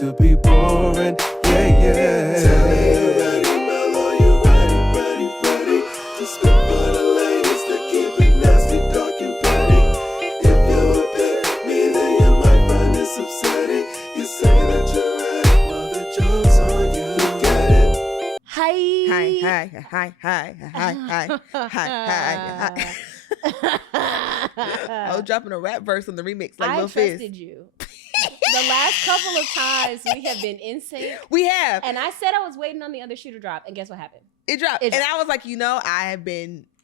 to be boring. Yeah, yeah. Tell me you ready, Mellow, you ready to spit for the ladies to keep it nasty, dark and petty. If you pick me, then you might find this upsetting. You say that you're ready, well the joke's on you. Get it? Hi. I was dropping a rap verse on the remix like Lil I Fizz. trusted you. The last couple of times we have been in sync. We have. And I said I was waiting on the other shoe to drop. And guess what happened? It dropped. And I was like,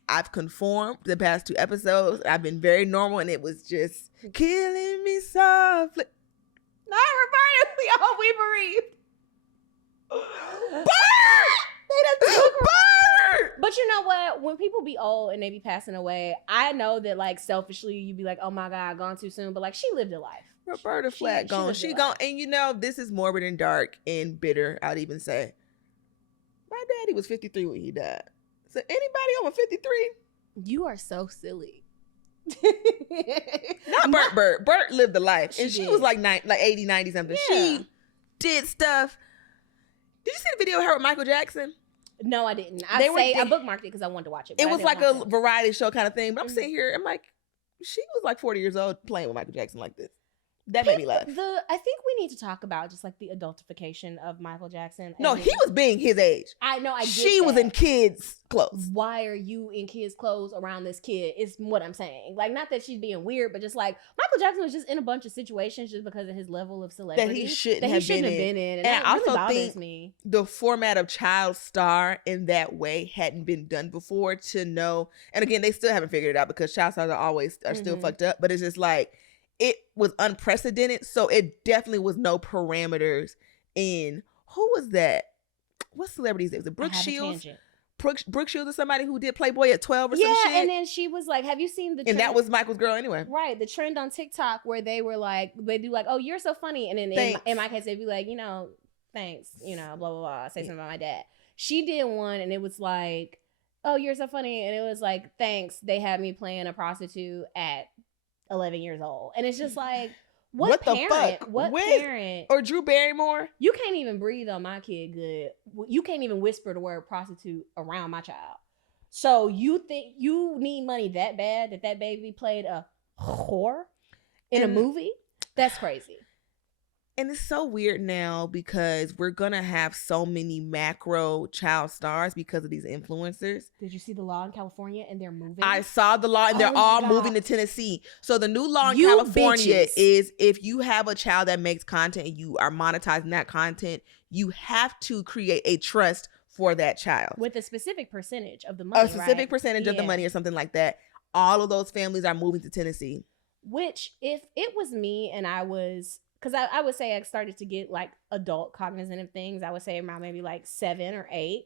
I've conformed the past 2 episodes. I've been very normal and it was just killing me softly. Not Roberta, we bereaved. Bird! Bird! But you know what? When people be old and they be passing away, I know that like selfishly you'd be like, oh my God, gone too soon. But like she lived a life. Roberta Flack gone. She gone. And you know, this is morbid and dark and bitter, I'd even say. My daddy was 53 when he died. So anybody over 53? You are so silly. Not Bert Bird. Bert lived the life. And she was like 80, 90 something. Yeah. She did stuff. Did you see the video of her with Michael Jackson? No, I didn't. I bookmarked it because I wanted to watch it. It was like a variety show kind of thing. But I'm sitting here, I'm like, she was like 40 years old playing with Michael Jackson like this. That made me laugh. I think we need to talk about just like the adultification of Michael Jackson. No, he was being his age. I know. She was in kids' clothes. Why are you in kids' clothes around this kid? Is what I'm saying. Like, not that she's being weird, but just like Michael Jackson was just in a bunch of situations just because of his level of celebrity that he shouldn't have been in. And I also really think me. The format of child star in that way hadn't been done before to know. And again, they still haven't figured it out because child stars are still fucked up. But it's just like, it was unprecedented, so it definitely was no parameters in who was that? What celebrities? It was Brooke Shields. Brooke Shields is somebody who did Playboy at 12 or some shit. Yeah, and then she was like, have you seen the trend? And that was Michael's girl anyway. Right, the trend on TikTok where they were like, they do like, oh, you're so funny. And then in my case, they'd be like, you know, thanks, you know, blah, blah, blah. Say something about my dad. She did one and it was like, oh, you're so funny. And it was like, thanks, they had me playing a prostitute at 11 years old. And it's just like, what parent? The fuck? What parent? Or Drew Barrymore? You can't even breathe on my kid good. You can't even whisper the word prostitute around my child. So you think you need money that bad that baby played a whore in a movie? That's crazy. And it's so weird now because we're going to have so many macro child stars because of these influencers. Did you see the law in California and they're moving? I saw the law and they're all moving to Tennessee. So the new law in California is if you have a child that makes content and you are monetizing that content, you have to create a trust for that child. With a specific percentage of the money, A specific percentage of the money or something like that. All of those families are moving to Tennessee. Which, if it was me and I was... Because I would say I started to get like adult cognizant of things. I would say around maybe like 7 or 8.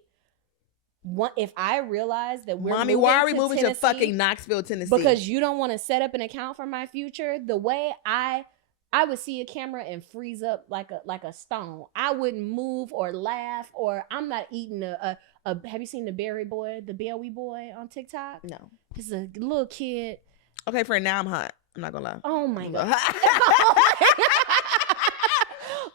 If I realized that Mommy, why are we moving to fucking Knoxville, Tennessee? Because you don't want to set up an account for my future. The way I would see a camera and freeze up like a stone. I wouldn't move or laugh or I'm not eating a have you seen the Berry Boy, the Belly Boy on TikTok? No. It's a little kid. Okay, friend, now I'm hot. I'm not gonna lie. Oh my God.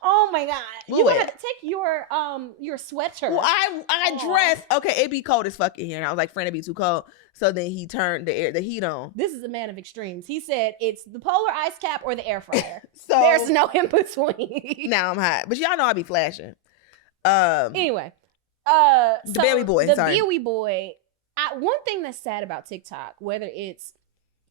Oh my God. You're gonna have to take your sweater. Well, I dressed. Okay, it be cold as fuck in here. And I was like, friend, it be too cold. So then he turned the heat on. This is a man of extremes. He said it's the polar ice cap or the air fryer. So there's no in between. Now I'm hot. But y'all know I be flashing. Anyway. The Berry Boy. The Berry Boy. One thing that's sad about TikTok, whether it's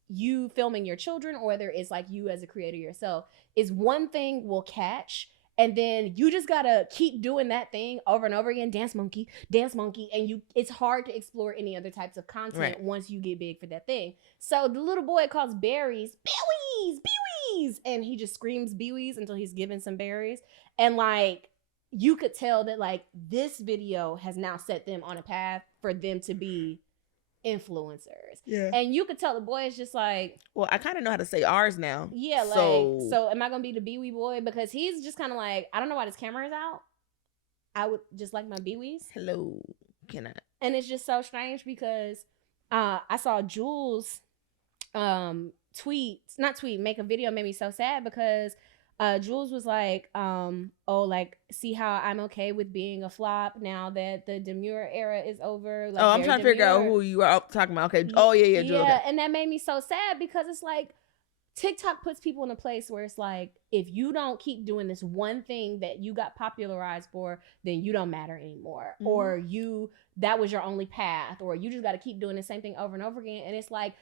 you filming your children or whether it's like you as a creator yourself, is one thing will catch and then you just gotta keep doing that thing over and over again. Dance monkey, and it's hard to explore any other types of content once you get big for that thing. So the little boy calls berries bewees, and he just screams bewees until he's given some berries. And like you could tell that like this video has now set them on a path for them to be influencers. Yeah. And you could tell the boy is just like, well, I kind of know how to say ours now. Yeah, like, so am I gonna be the Bewee boy? Because he's just kind of like, I don't know why this camera is out. I would just like my Bewees. Hello, can I? And it's just so strange because I saw Jules make a video, made me so sad because Jules was like, like, see how I'm okay with being a flop now that the demure era is over. Like, I'm very trying to figure out demure. who you are talking about. Okay. Oh, yeah, Jules. Yeah, Okay. and that made me so sad because it's like TikTok puts people in a place where it's like, if you don't keep doing this one thing that you got popularized for, then you don't matter anymore. Mhm. Or that was your only path, or you just got to keep doing the same thing over and over again. And it's like,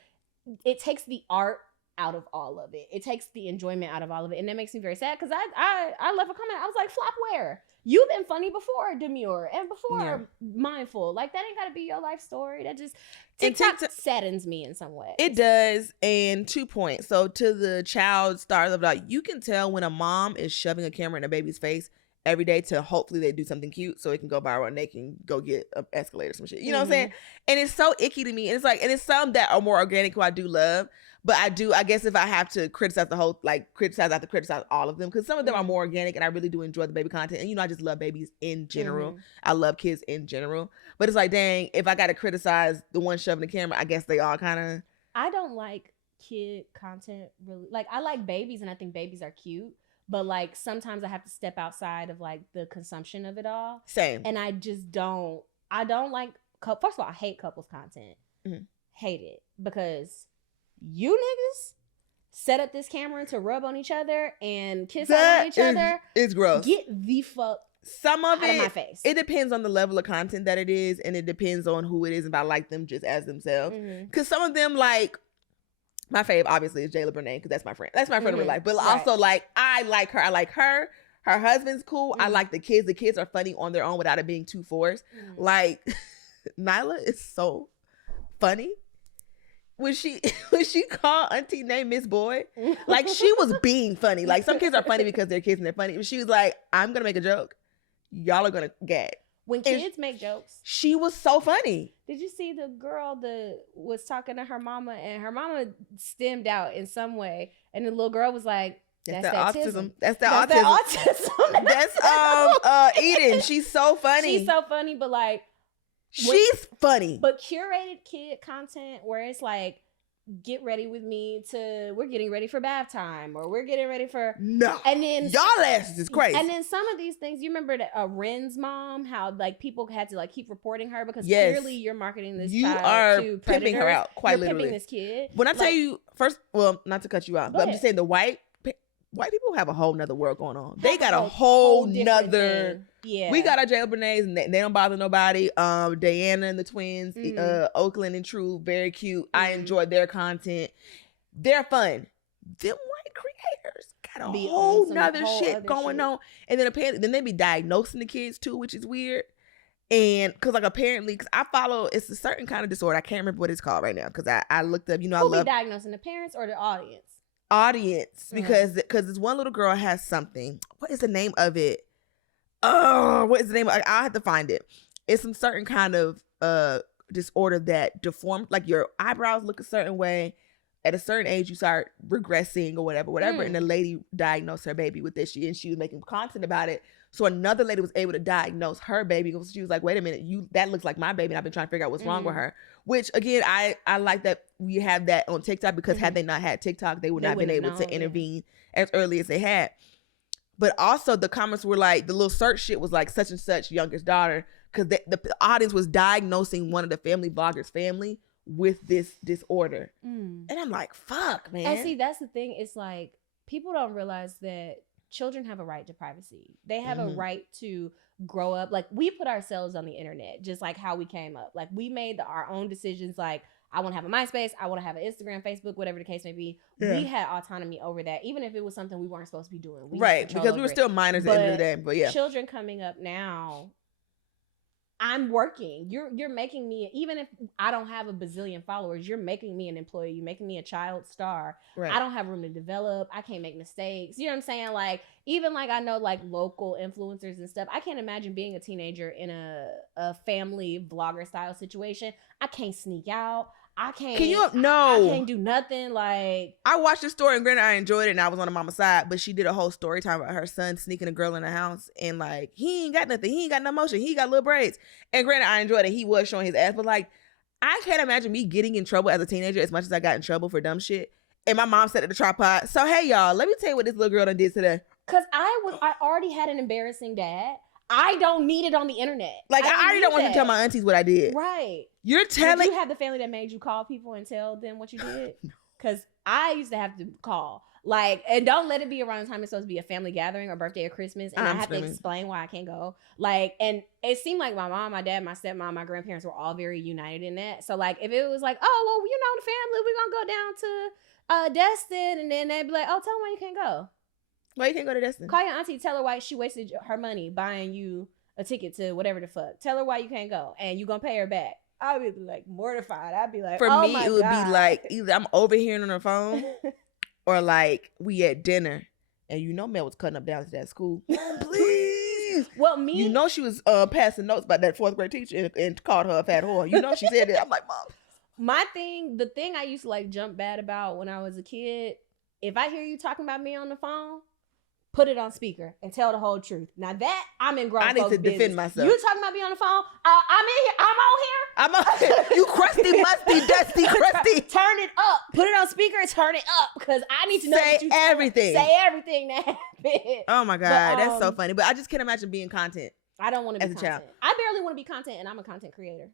it takes the art out of all of it. It takes the enjoyment out of all of it. And that makes me very sad because I left a comment. I was like, Flopware, you've been funny before demure and before mindful. Like, that ain't got to be your life story. That just, TikTok saddens me in some way. It does. And 2 points. So to the child stars of it, you can tell when a mom is shoving a camera in a baby's face every day to hopefully they do something cute so it can go viral and they can go get an Escalade or some shit. You know what I'm saying? And it's so icky to me. And it's like, and it's some that are more organic who I do love. But I guess if I have to criticize I have to criticize all of them because some of them are more organic and I really do enjoy the baby content. And, I just love babies in general. I love kids in general. But it's like, dang, if I got to criticize the one shoving the camera, I guess they all kind of. I don't like kid content really. Like, I like babies and I think babies are cute. But, like, sometimes I have to step outside of, like, the consumption of it all. Same. And I just don't like, first of all, I hate couples content. Hate it. Because you niggas set up this camera to rub on each other and kiss on each other. It's gross. Get the fuck some of out it, of my face. It depends on the level of content that it is. And it depends on who it is and if I like them just as themselves. Because some of them, like, my fave obviously is Jayla Brene because that's my friend. That's my friend in real life. But also, like, I like her. I like her. Her husband's cool. I like the kids. The kids are funny on their own without it being too forced. Like, Nyla is so funny. When she called Auntie name Miss Boy, like, she was being funny. Like, some kids are funny because they're kids and they're funny. She was like, I'm gonna make a joke. Y'all are gonna gag. When kids make jokes. She was so funny. Did you see the girl that was talking to her mama and her mama stemmed out in some way and the little girl was like, that's that autism. That's that autism. That's Eden. She's so funny. She's so funny, but like she's funny. But curated kid content where it's like, get ready with me we're getting ready for bath time or we're getting ready for and then y'all asses is crazy. And then some of these things, you remember that Ren's mom, how like people had to like keep reporting her because clearly you're marketing this child to predators. Pimping her out quite literally. Pimping this kid. When I tell you first, well, not to cut you out, but I'm just saying the white people have a whole nother world going on. They got a whole nother. Yeah, we got our Jayla Brene's and they don't bother nobody. Diana and the twins, Oakland and True, very cute. I enjoyed their content. They're fun. Them white creators got a whole nother shit going on, and then apparently then they be diagnosing the kids too, which is weird. And because like apparently, because I follow, it's a certain kind of disorder. I can't remember what it's called right now because I looked up. I love diagnosing the parents or the audience. Because this one little girl has something. What is the name of it? Oh, what is the name? I'll have to find it. It's some certain kind of disorder that deforms, like your eyebrows look a certain way. At a certain age, you start regressing or whatever. And the lady diagnosed her baby with this, and she was making content about it. So another lady was able to diagnose her baby because she was like, "Wait a minute, that looks like my baby." And I've been trying to figure out what's wrong with her. Which again, I like that we have that on TikTok because had they not had TikTok, they would not have been able to intervene as early as they had. But also the comments were like, the little search shit was like such and such youngest daughter because the audience was diagnosing one of the family bloggers' family with this disorder. And I'm like, fuck, man. And see, that's the thing. It's like people don't realize that children have a right to privacy. They have a right to grow up. Like, we put ourselves on the internet, just like how we came up. Like, we made our own decisions. Like, I want to have a MySpace. I want to have an Instagram, Facebook, whatever the case may be. Yeah. We had autonomy over that, even if it was something we weren't supposed to be doing. Right, because we were still minors at the end of the day. But yeah, children coming up now, I'm working. You're making me, even if I don't have a bazillion followers, you're making me an employee. You're making me a child star. Right. I don't have room to develop. I can't make mistakes. You know what I'm saying? Like, even like I know like local influencers and stuff. I can't imagine being a teenager in a family vlogger style situation. I can't sneak out. I can't. I can't do nothing. Like, I watched the story and granted I enjoyed it and I was on the mama's side, but she did a whole story time about her son sneaking a girl in the house and like he ain't got nothing. He ain't got no motion. He got little braids. And granted I enjoyed it. He was showing his ass, but like I can't imagine me getting in trouble as a teenager as much as I got in trouble for dumb shit And my mom sat at the tripod. So, hey, y'all, let me tell you what this little girl done did today. Because I already had an embarrassing dad. I don't need it on the internet. Like, I already don't want to tell my aunties what I did. Right. You're telling... Did you have the family that made you call people and tell them what you did? Because I used to have to call. Like, and don't let it be around the time it's supposed to be a family gathering or birthday or Christmas. And I have to explain why I can't go. Like, and it seemed like my mom, my dad, my stepmom, my grandparents were all very united in that. So, like, if it was like, oh, well, you know, the family, we're going to go down to Destin. And then they'd be like, oh, tell them why you can't go. Why you can't go to Destin? Call your auntie, tell her why she wasted her money buying you a ticket to whatever the fuck. Tell her why you can't go. And you going to pay her back. I'd be like mortified. I'd be like, for oh me, my it would God. be like either I'm overhearing on the phone or like we at dinner and you know Mel was cutting up down to that school. Please. Well, me. You know she was passing notes about that 4th grade teacher and called her a fat whore. You know she said that. I'm like, Mom. The thing I used to like jump bad about when I was a kid, if I hear you talking about me on the phone, put it on speaker and tell the whole truth. Now that I'm in grown I need to defend business. myself. You talking about me on the phone? I'm in here. I'm on here. You crusty, musty, dusty, crusty. Turn it up. Put it on speaker and turn it up because I need to know Say what you everything. Say everything that happened. Oh my God, that's so funny. But I just can't imagine being content. I don't want to be as a child. content. I barely want to be content, and I'm a content creator.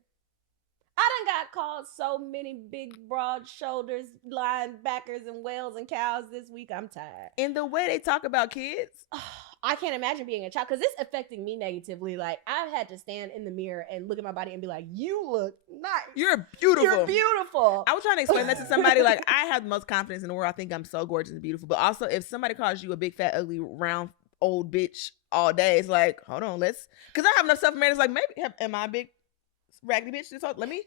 I done got called so many big, broad shoulders, linebackers, and whales and cows this week. I'm tired. In the way they talk about kids. I can't imagine being a child because it's affecting me negatively. Like, I've had to stand in the mirror and look at my body and be like, you look nice. You're beautiful. You're beautiful. I was trying to explain that to somebody. Like, I have the most confidence in the world. I think I'm so gorgeous and beautiful. But also, if somebody calls you a big, fat, ugly, round, old bitch all day, it's like, hold on, because I have enough self-awareness. Like, maybe, am I a big, raggedy bitch? Let me.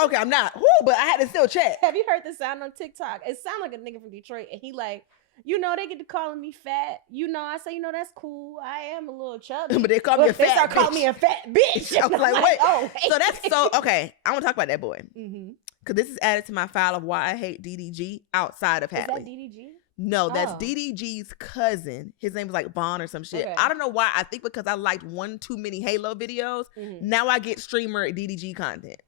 Okay, I'm not. But I had to still check. Have you heard the sound on TikTok? It sounds like a nigga from Detroit. And he like, they get to calling me fat. I say, that's cool. I am a little chubby. But they call me a fat bitch. They start calling me a fat bitch. I was like, wait. Oh, so that's so, okay. I want to talk about that boy. Mm-hmm. Because this is added to my file of why I hate DDG outside of Hadley. Is that DDG? No, that's DDG's cousin. His name is like Vaughn or some shit. Okay. I don't know why. I think because I liked one too many Halo videos. Mm-hmm. Now I get streamer DDG content.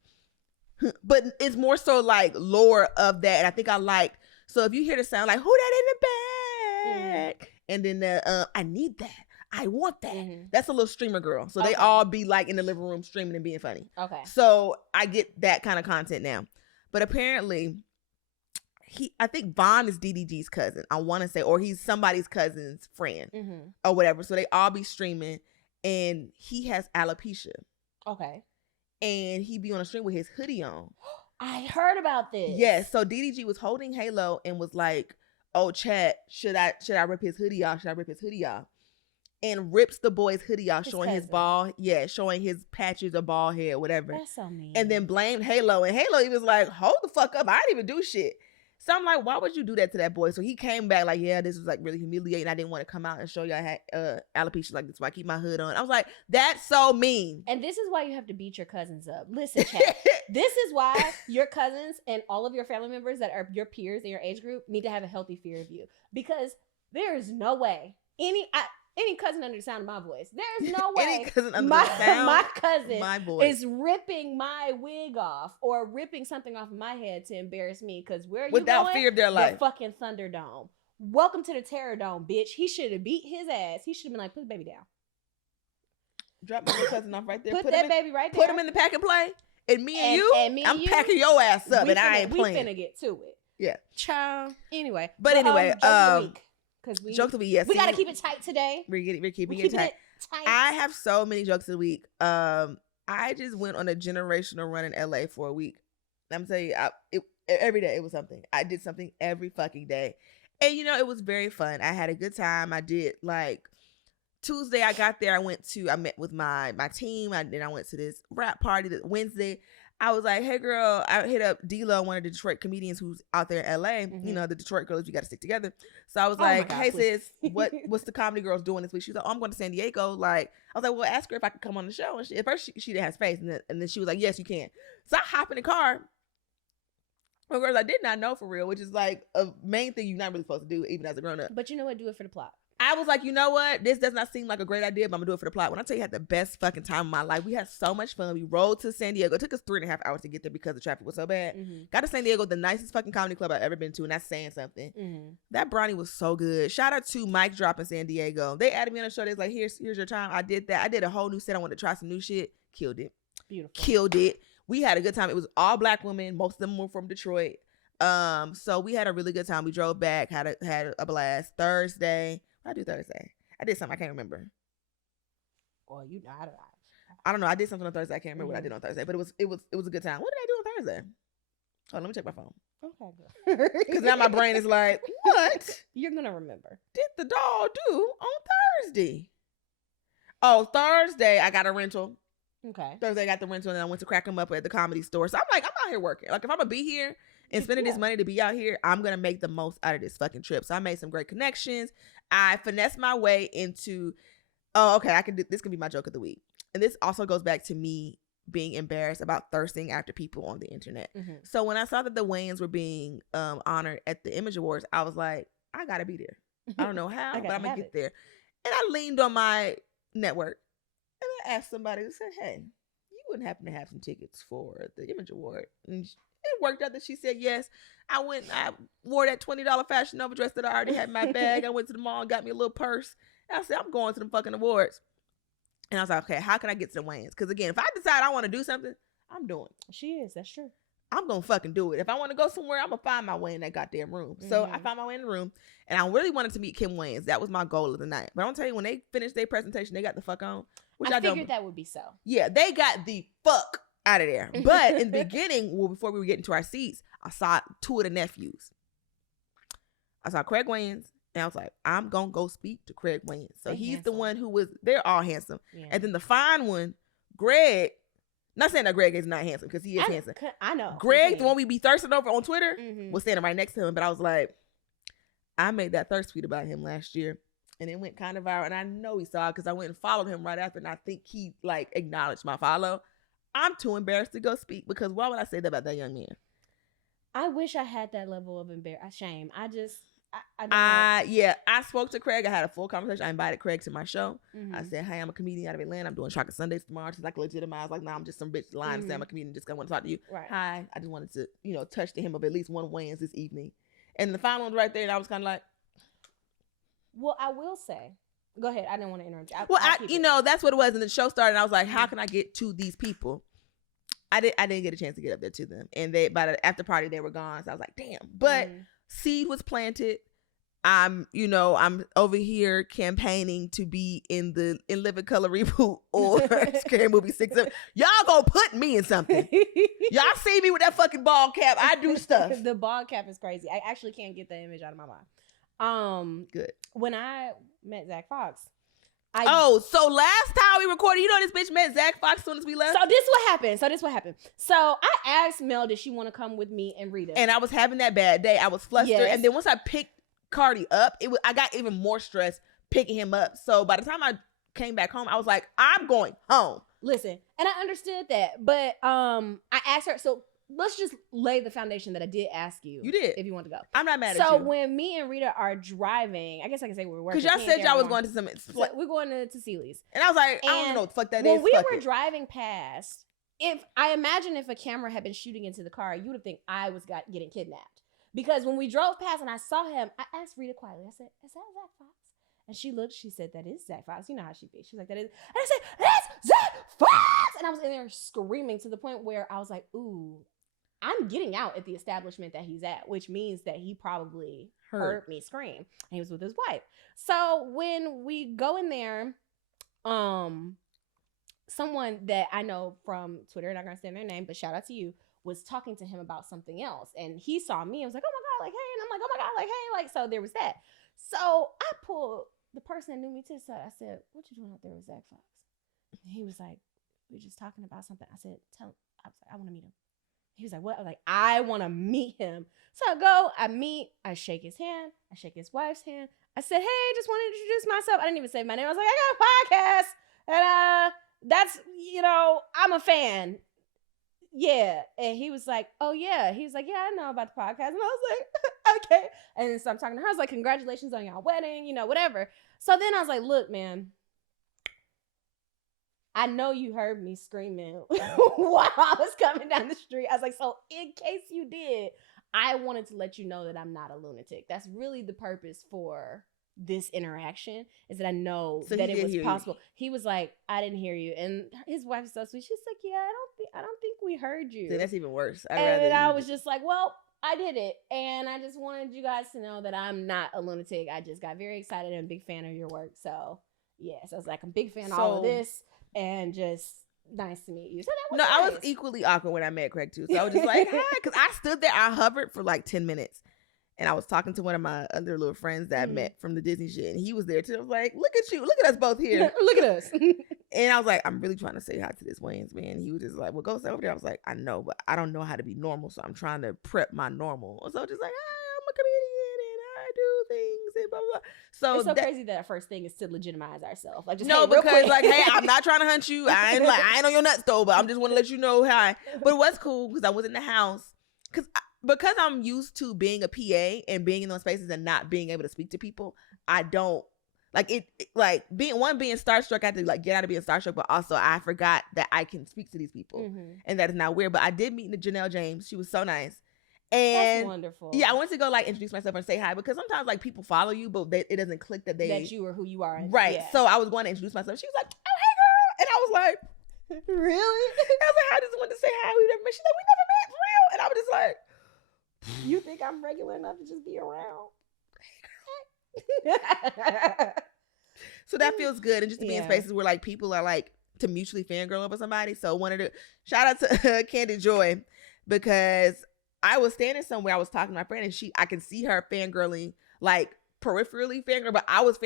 But it's more so like lore of that. And I think I liked. So if you hear the sound like, who that in the back? Mm-hmm. And then I need that. I want that. Mm-hmm. That's a little streamer girl. So they all be like in the living room streaming and being funny. Okay. So I get that kind of content now. But apparently, I think Vaughn is DDG's cousin. I want to say, or he's somebody's cousin's friend or whatever. So they all be streaming and he has alopecia. Okay. And he be on a stream with his hoodie on. I heard about this. Yes. So DDG was holding Halo and was like, oh, chat, should I rip his hoodie off? Should I rip his hoodie off? And rips the boy's hoodie off, showing his ball. Yeah, showing his patches of bald hair, whatever. That's so mean. And then blamed Halo. And Halo, he was like, hold the fuck up. I didn't even do shit. So I'm like, why would you do that to that boy? So he came back like, yeah, this was like really humiliating. I didn't want to come out and show you I had alopecia like this, so I keep my hood on. I was like, that's so mean. And this is why you have to beat your cousins up. Listen, chat. This is why your cousins and all of your family members that are your peers in your age group need to have a healthy fear of you. Because there is no way any cousin under the sound of my voice, there's no way any cousin under the sound, my cousin my voice is ripping my wig off or ripping something off of my head to embarrass me. Because where you without going? Fear of their life. The fucking Thunderdome. Welcome to the Terror Dome, bitch. He should have beat his ass. He should have been like, put the baby down. Drop my cousin off right there. Put that baby right there. Put him in the pack and play. And me and you, I'm packing your ass up, and I ain't playing. We finna get to it. Yeah. Child. Anyway. But anyway, joke of the week. Jokes of the week, yes. We gotta keep it tight today. We're keeping it tight. I have so many jokes of the week. I just went on a generational run in LA for a week. I'm telling you, every day it was something. I did something every fucking day. And it was very fun. I had a good time. I did like Tuesday I got there. I met with my team. Then I went to this rap party. Wednesday I was like, hey girl, I hit up D-Lo, one of the Detroit comedians who's out there in LA. Mm-hmm. The Detroit girls, we got to stick together. So I was like, hey sis, what's the comedy girls doing this week? She was like, oh, I'm going to San Diego. Like, I was like, well, ask her if I could come on the show. And at first she didn't have space. And then she was like, yes, you can. So I hop in the car. Well, girls I did not know for real, which is like a main thing you're not really supposed to do, even as a grown up. But you know what? Do it for the plot. I was like, you know what? This does not seem like a great idea, but I'm gonna do it for the plot. When I tell you, I had the best fucking time of my life. We had so much fun. We rode to San Diego. It took us 3.5 hours to get there because the traffic was so bad. Got to San Diego, the nicest fucking comedy club I've ever been to, and that's saying something. That brownie was so good. Shout out to Mike Drop in San Diego. They added me on the show. They was like, here's your time. I did that. I did a whole new set. I wanted to try some new shit. Killed it. Beautiful. Killed it. We had a good time. It was all black women. Most of them were from Detroit. So we had a really good time. We drove back, had a blast. Thursday. What did I do Thursday? I did something I can't remember. Well, you know, I don't know. I did something on Thursday. I can't remember what I did on Thursday, but it was a good time. What did I do on Thursday? Oh, let me check my phone. Okay, good. Because now my brain is like, what You're gonna remember. did the doll do on Thursday? Oh, Thursday I got a rental. Okay. Thursday I got the rental, and then I went to crack them up at the Comedy Store. So I'm like, I'm out here working. Like, if I'm gonna be here and spending this money to be out here, I'm gonna make the most out of this fucking trip. So I made some great connections. I finessed my way into, oh, okay, I can do this. Can be my joke of the week. And this also goes back to me being embarrassed about thirsting after people on the internet. So when I saw that the Wayans were being honored at the Image Awards, I was like, I gotta be there. I don't know how, but I'm gonna get there. And I leaned on my network and I asked somebody and said, hey, you wouldn't happen to have some tickets for the Image Award? And it worked out that she said yes. I wore that $20 Fashion Nova dress that I already had in my bag. I went to the mall and got me a little purse. And I said, I'm going to the fucking awards. And I was like, okay, how can I get to the Wayans? Because again, if I decide I want to do something, I'm doing it. She is. That's true. I'm going to fucking do it. If I want to go somewhere, I'm going to find my way in that goddamn room. So I found my way in the room, and I really wanted to meet Kim Wayans. That was my goal of the night. But I'm going to tell you, when they finished their presentation, they got the fuck on. Which I figured that would be so. Yeah, they got the fuck out of there. But in the beginning, well, before we were getting to our seats, I saw two of the nephews. I saw Craig Wayans, and I was like, I'm going to go speak to Craig Wayans. So he's the one who was, they're all handsome. Yeah. And then the fine one, Greg, not saying that Greg is not handsome, because he is handsome. I know. Greg, the one we be thirsting over on Twitter, was standing right next to him. But I was like, I made that thirst tweet about him last year, and it went kind of viral. And I know he saw it because I went and followed him right after, and I think he like acknowledged my follow. I'm too embarrassed to go speak, because why would I say that about that young man? I wish I had that level of shame. I spoke to Craig. I had a full conversation. I invited Craig to my show. I said, hey, I'm a comedian out of Atlanta. I'm doing Chocolate Sundays tomorrow. She's like, legitimize. Like, nah, I'm just some bitch lying to say I'm a comedian. Just gonna want to talk to you. Right. Hi. I just wanted to, touch the hem of at least one Wayans this evening. And the final one's right there, and I was kind of like, well, I will say, go ahead. I didn't want to interrupt you. That's what it was. And the show started, and I was like, how can I get to these people? I didn't get a chance to get up there to them. And by the after party, they were gone. So I was like, damn. But seed was planted. I'm over here campaigning to be in Living Color reboot or Scary Movie 6. Y'all gonna put me in something. Y'all see me with that fucking ball cap. I do stuff. The ball cap is crazy. I actually can't get the image out of my mind. Good. When I met Zack Fox, so last time we recorded, this bitch met Zack Fox as soon as we left? So this what happened. So I asked Mel, did she want to come with me and Rita? And I was having that bad day. I was flustered. Yes. And then once I picked Cardi up, I got even more stressed picking him up. So by the time I came back home, I was like, I'm going home. Listen, and I understood that. But I asked her, so let's just lay the foundation that I did ask you. You did. If you want to go. I'm not mad at you. So when me and Rita are driving, I guess I can say we're working. Because y'all said y'all was going to some... So we're going to Sealy's. And I was like, I don't know what the fuck that is. When we were driving past, if a camera had been shooting into the car, you would have think I was getting kidnapped. Because when we drove past and I saw him, I asked Rita quietly, I said, is that Zack Fox? And she looked, she said, that is Zack Fox. You know how she be. She's like, that is. And I said, that's Zack Fox! And I was in there screaming to the point where I was like, ooh, I'm getting out at the establishment that he's at, which means that he probably heard me scream. And he was with his wife. So when we go in there, someone that I know from Twitter, not gonna say their name, but shout out to you, was talking to him about something else. And he saw me. I was like, oh my God, like, hey. And I'm like, oh my God, like, hey. Like, so there was that. So I pulled the person that knew me to the side. I said, what you doing out there with Zack Fox? And he was like, we were just talking about something. I said, I was like, I want to meet him. He was like, what? I was like, I want to meet him. So I shake his hand. I shake his wife's hand. I said, hey, just want to introduce myself. I didn't even say my name. I was like, I got a podcast. And that's, I'm a fan. yeah. And he was like, oh, yeah. He was like, yeah, I know about the podcast. And I was like, okay. And so I'm talking to her. I was like, congratulations on your wedding, whatever. So then I was like, look, man, I know you heard me screaming while I was coming down the street. I was like, so in case you did, I wanted to let you know that I'm not a lunatic. That's really the purpose for this interaction, is that I know So that he it did was hear you. possible. He was like, I didn't hear you. And his wife is so sweet. She's like, yeah, I don't think we heard you. See, that's even worse. And then I was just like, well, I did it. And I just wanted you guys to know that I'm not a lunatic. I just got very excited and a big fan of your work. So, yes, I was like, I'm a big fan of all of this. And just nice to meet you. So that was I nice. was equally awkward when I met Craig too. So I was just like, hi, because I stood there, I hovered for like 10 minutes. And I was talking to one of my other little friends that I met from the Disney shit. And he was there too. I was like, look at you. Look at us both here. Look at us. And I was like, I'm really trying to say hi to this Wayans man. He was just like, well, go sit over there. I was like, I know, but I don't know how to be normal. So I'm trying to prep my normal. So just like, hi, I'm a comedian and I do things and blah, blah, blah. So it's so crazy that our first thing is to legitimize ourselves. Like, just, no, hey, real because quick. like, hey, I'm not trying to hunt you. I ain't on your nuts though, but I'm just want to let you know hi. But what's cool, because I was in the house, because I'm used to being a PA and being in those spaces and not being able to speak to people. I don't like it. Like being starstruck, I had to like get out of being starstruck, but also I forgot that I can speak to these people, and that is not weird. But I did meet Janelle James. She was so nice. And that's wonderful. Yeah, I went to go like introduce myself and say hi, because sometimes like people follow you, but it doesn't click that you are who you are. Right. Yeah. So I was going to introduce myself. She was like, oh, hey, girl. And I was like, really? I was like, I just wanted to say hi. We never met. She's like, we never met for real. And I was just like, you think I'm regular enough to just be around? So that feels good. And just to be in spaces where like people are like to mutually fangirl over somebody. So wanted to shout out to Candy Joy, because I was standing somewhere, I was talking to my friend, and I can see her fangirling, like peripherally fangirl, but I was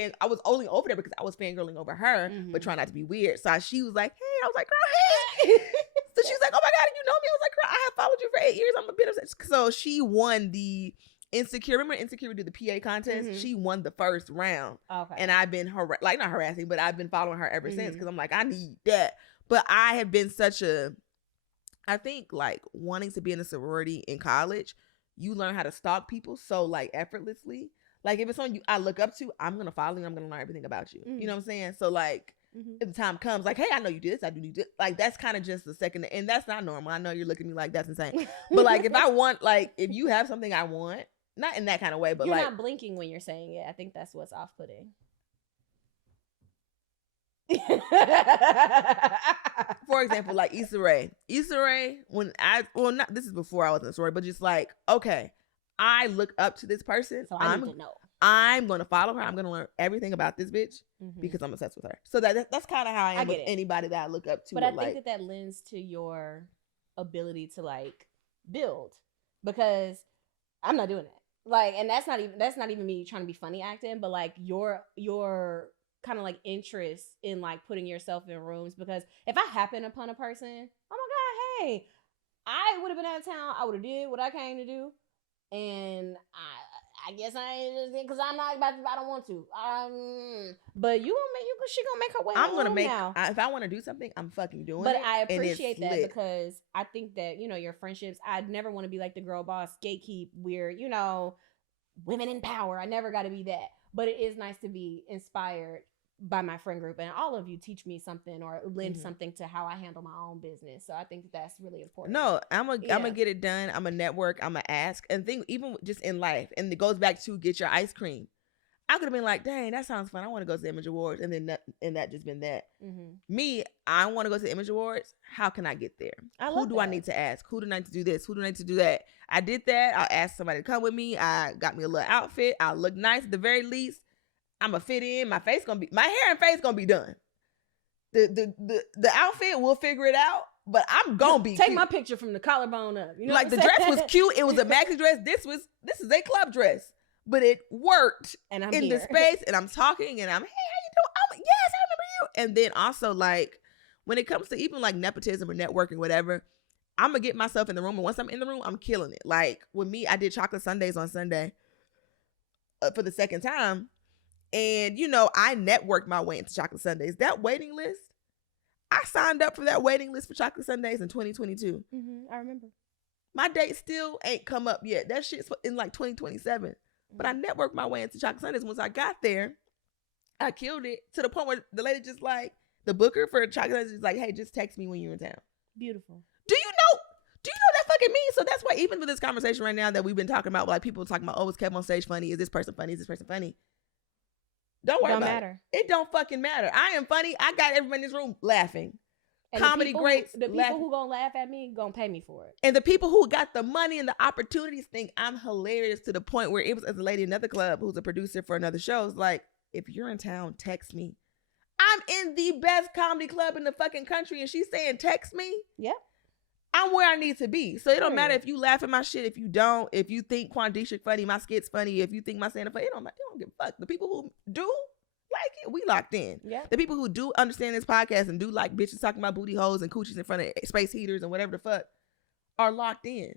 only over there because I was fangirling over her, but trying not to be weird. So she was like, hey, I was like, girl, hey. So she's like, oh my God, you know me? I was like, girl, I have followed you for 8 years. I'm a bit obsessed. So she won the Insecure. Remember Insecure, we did the PA contest? She won the first round. Okay. And I've been not harassing, but I've been following her ever since, because I'm like, I need that. But I have been I think like wanting to be in a sorority in college, you learn how to stalk people so like effortlessly. Like if it's someone I look up to, I'm going to follow you. I'm going to learn everything about you. You know what I'm saying? So like if the time comes, like, hey, I know you do this. I do this. Like that's kind of just the second. And that's not normal. I know you're looking at me like that's insane. But like if I want, like if you have something I want, not in that kind of way, but you're like. You're not blinking when you're saying it. I think that's what's off-putting. For example, like Issa Rae, this is before I was in the story, but just like, okay, I look up to this person, so I need to know. I'm going to follow her. I'm going to learn everything about this bitch because I'm obsessed with her. So that's kind of how I am with anybody that I look up to. But I think that lends to your ability to like build, because I'm not doing that. Like, and that's not even me trying to be funny acting, but like your kind of like interest in like putting yourself in rooms, because if I happen upon a person, oh my God, hey, I would have been out of town, I would have did what I came to do, and I guess I ain't just because I'm not about to, I don't want to. But she gonna make her way. I'm gonna make now. If I want to do something, I'm fucking doing but it. But I appreciate that because I think that your friendships. I'd never want to be like the girl boss gatekeep weird. Women in power. I never got to be that. But it is nice to be inspired by my friend group, and all of you teach me something or lend something to how I handle my own business. So I think that's really important. No, I'm gonna get it done. I'm a network. I'm gonna ask and think, even just in life. And it goes back to get your ice cream. I could have been like, dang, that sounds fun. I want to go to the Image Awards, and then that just been that. Me, I want to go to the Image Awards. How can I get there? Who do I need to ask? Who do I need to do this? Who do I need to do that? I did that. I'll ask somebody to come with me. I got me a little outfit. I'll look nice at the very least. I'm gonna fit in. My hair and face gonna be done. The outfit, we'll figure it out. But I'm gonna be take cute. my picture from the collarbone up. You know, like the dress was cute. It was a maxi dress. This is a club dress, but it worked. And I'm in here. the space, and I'm talking, and I'm, hey, how you doing? Yes, I remember you. And then also like when it comes to even like nepotism or networking, whatever, I'm gonna get myself in the room, and once I'm in the room, I'm killing it. Like with me, I did chocolate sundaes on Sunday for the second time. And, I networked my way into chocolate sundaes. That waiting list, I signed up for that waiting list for chocolate sundaes in 2022. I remember. My date still ain't come up yet. That shit's in like 2027. But I networked my way into chocolate sundaes. Once I got there, I killed it to the point where the lady just like, the booker for chocolate sundaes is like, hey, just text me when you're in town. Beautiful. Do you know that fucking means? So that's why even for this conversation right now that we've been talking about, like people talking about, oh, is Kev on stage funny? Is this person funny? Is this person funny? Don't worry about it. It don't fucking matter. I am funny. I got everyone in this room laughing. And comedy greats. The people who gonna laugh at me gonna pay me for it. And the people who got the money and the opportunities think I'm hilarious to the point where it was as a lady in another club who's a producer for another show. It's like, if you're in town, text me. I'm in the best comedy club in the fucking country and she's saying text me. Yep. I'm where I need to be. So it don't matter if you laugh at my shit, if you don't, if you think Quandisha funny, my skit's funny, if you think my stand-up funny, it don't give a fuck. The people who do like it, we locked in. Yeah. The people who do understand this podcast and do like bitches talking about booty holes and coochies in front of space heaters and whatever the fuck are locked in.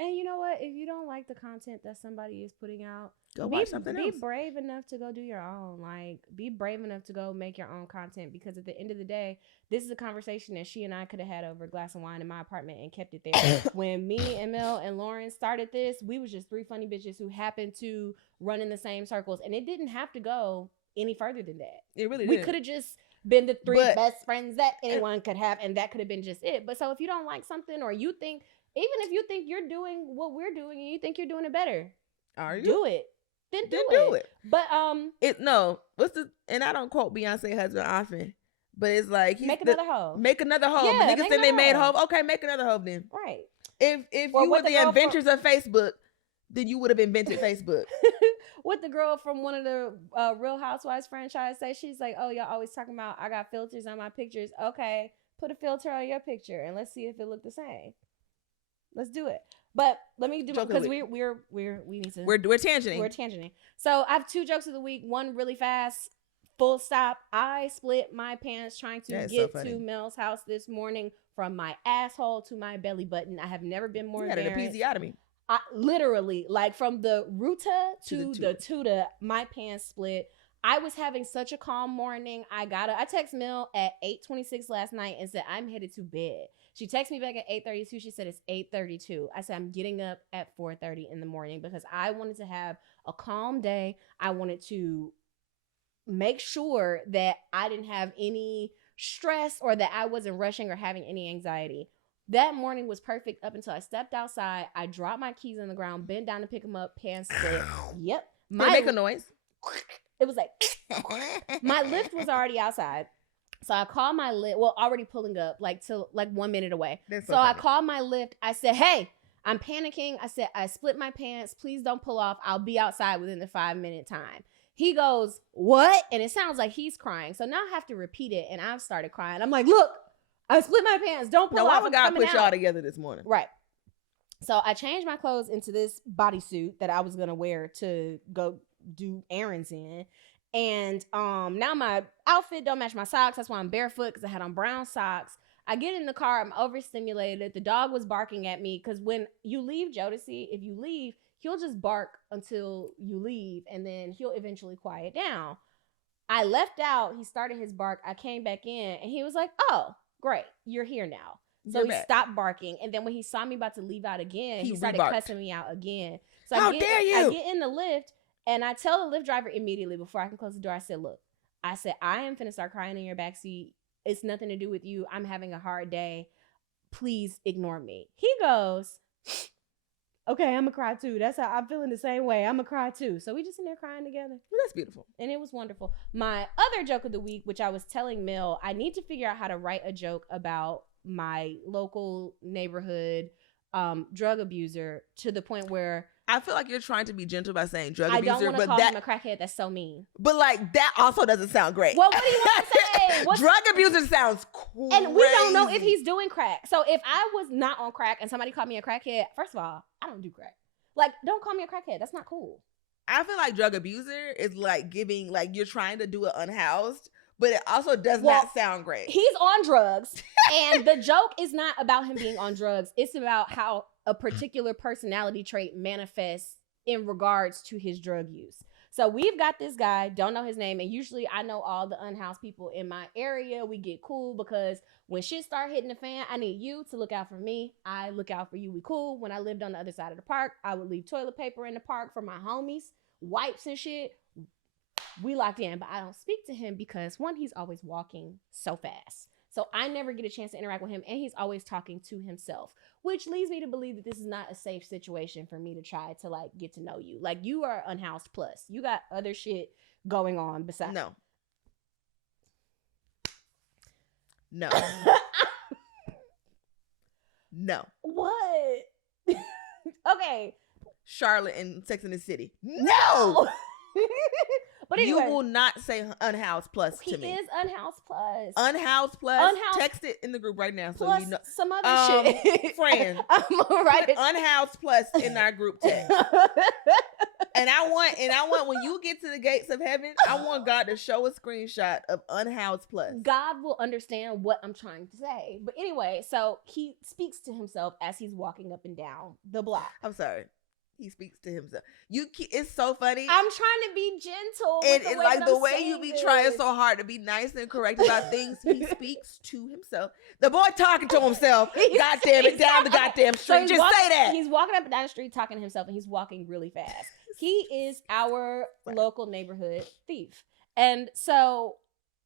And you know what? If you don't like the content that somebody is putting out, go watch something else. Be brave enough to go do your own. Like, be brave enough to go make your own content, because at the end of the day, this is a conversation that she and I could have had over a glass of wine in my apartment and kept it there. When me and Mel and Lauren started this, we was just three funny bitches who happened to run in the same circles, and it didn't have to go any further than that. It really we didn't. could have just been the three best friends that anyone could have, and that could have been just it. But so if you don't like something, or you think, even if you think you're doing what we're doing and you think you're doing it better, are you? Do it. Then do it. But and I don't quote Beyonce husband often, but it's like make another hoe. Yeah, niggas think they made hoe. Okay, make another hoe then. Right. If you were the inventors of Facebook, then you would have invented Facebook. What the girl from one of the Real Housewives franchise say, she's like, oh, y'all always talking about I got filters on my pictures. Okay, put a filter on your picture and let's see if it look the same. Let's do it. But let me do because we need to. We're tangenting. We're tangenting. So I have two jokes of the week. One really fast. Full stop. I split my pants trying to get to Mel's house this morning from my asshole to my belly button. I have never been more embarrassed. You had an episiotomy. I literally, like, from the ruta to the tuta, my pants split. I was having such a calm morning. I text Mel at 8:26 last night and said, I'm headed to bed. She texted me back at 8:32. She said, it's 8:32. I said, I'm getting up at 4:30 in the morning because I wanted to have a calm day. I wanted to make sure that I didn't have any stress or that I wasn't rushing or having any anxiety. That morning was perfect up until I stepped outside. I dropped my keys on the ground, bent down to pick them up, pants split. Yep. Make a noise. It was like, my lift was already outside. So I called my lift, already pulling up, like 1 minute away. So I called my lift. I said, hey, I'm panicking. I said, I split my pants. Please don't pull off. I'll be outside within the 5-minute time. He goes, what? And it sounds like he's crying. So now I have to repeat it. And I've started crying. I'm like, look, I split my pants. Don't pull off. Why would God put y'all together this morning? Right. So I changed my clothes into this bodysuit that I was going to wear to go do errands in. And now my outfit don't match my socks. That's why I'm barefoot, because I had on brown socks. I get in the car. I'm overstimulated. The dog was barking at me because when you leave Jodeci, if you leave, he'll just bark until you leave, and then he'll eventually quiet down. I left out. He started his bark. I came back in, and he was like, oh, great. You're here now. So he stopped barking. And then when he saw me about to leave out again, he started cussing me out again. So How dare you? I get in the lift. And I tell the Lyft driver immediately before I can close the door, I said, look, I am finna start crying in your backseat. It's nothing to do with you. I'm having a hard day. Please ignore me. He goes, okay, I'm gonna cry too. That's how I'm feeling the same way. I'm gonna cry too. So we just in there crying together. Well, that's beautiful. And it was wonderful. My other joke of the week, which I was telling Mel, I need to figure out how to write a joke about my local neighborhood drug abuser to the point where I feel like you're trying to be gentle by saying drug I abuser, don't want to call him a crackhead. That's so mean. But like that also doesn't sound great. Well, what do you want to say? Drug abuser sounds crazy. And we don't know if he's doing crack. So if I was not on crack and somebody called me a crackhead, first of all, I don't do crack. Like, don't call me a crackhead. That's not cool. I feel like drug abuser is like giving, like you're trying to do it unhoused, but it also does not sound great. He's on drugs, and the joke is not about him being on drugs. It's about how a particular personality trait manifests in regards to his drug use. So we've got this guy, don't know his name, and usually I know all the unhoused people in my area. We get cool because when shit start hitting the fan, I need you to look out for me. I look out for you. We cool. When I lived on the other side of the park, I would leave toilet paper in the park for my homies, wipes and shit. We locked in, but I don't speak to him because one, he's always walking so fast. So I never get a chance to interact with him, and he's always talking to himself, which leads me to believe that this is not a safe situation for me to try to like get to know you. Like, you are Unhoused Plus. You got other shit going on besides. No. No. What? Okay. Charlotte and Sex and the City. No. But anyway, you will not say Unhoused Plus to me. He is Unhoused Plus. Unhoused Plus. Unhoused, text it in the group right now so plus you know. Some other shit. Friend. I'm gonna write it. Unhoused Plus in our group text. And I want when you get to the gates of heaven, I want God to show a screenshot of Unhoused Plus. God will understand what I'm trying to say. But anyway, so he speaks to himself as he's walking up and down the block. I'm sorry. He speaks to himself. It's so funny. I'm trying to be gentle. And like the way you be trying so hard to be nice and correct about things, he speaks to himself. The boy talking to himself. God damn it, down the goddamn street. Just say that. He's walking up and down the street talking to himself, and he's walking really fast. He is our local neighborhood thief. And so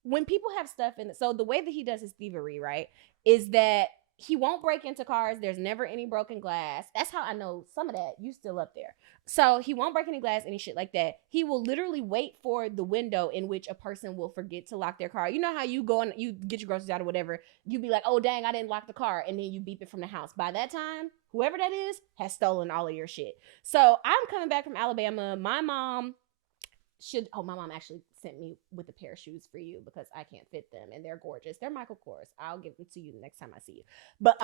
when people have stuff in it, so the way that he does his thievery, right, is that he won't break into cars. There's never any broken glass. That's how I know some of that. You still up there. So he won't break any glass, any shit like that. He will literally wait for the window in which a person will forget to lock their car. You know how you go and you get your groceries out or whatever. You be like, oh, dang, I didn't lock the car. And then you beep it from the house. By that time, whoever that is has stolen all of your shit. So I'm coming back from Alabama. My mom actually sent me with a pair of shoes for you because I can't fit them, and they're gorgeous. They're Michael Kors. I'll give them to you the next time I see you. But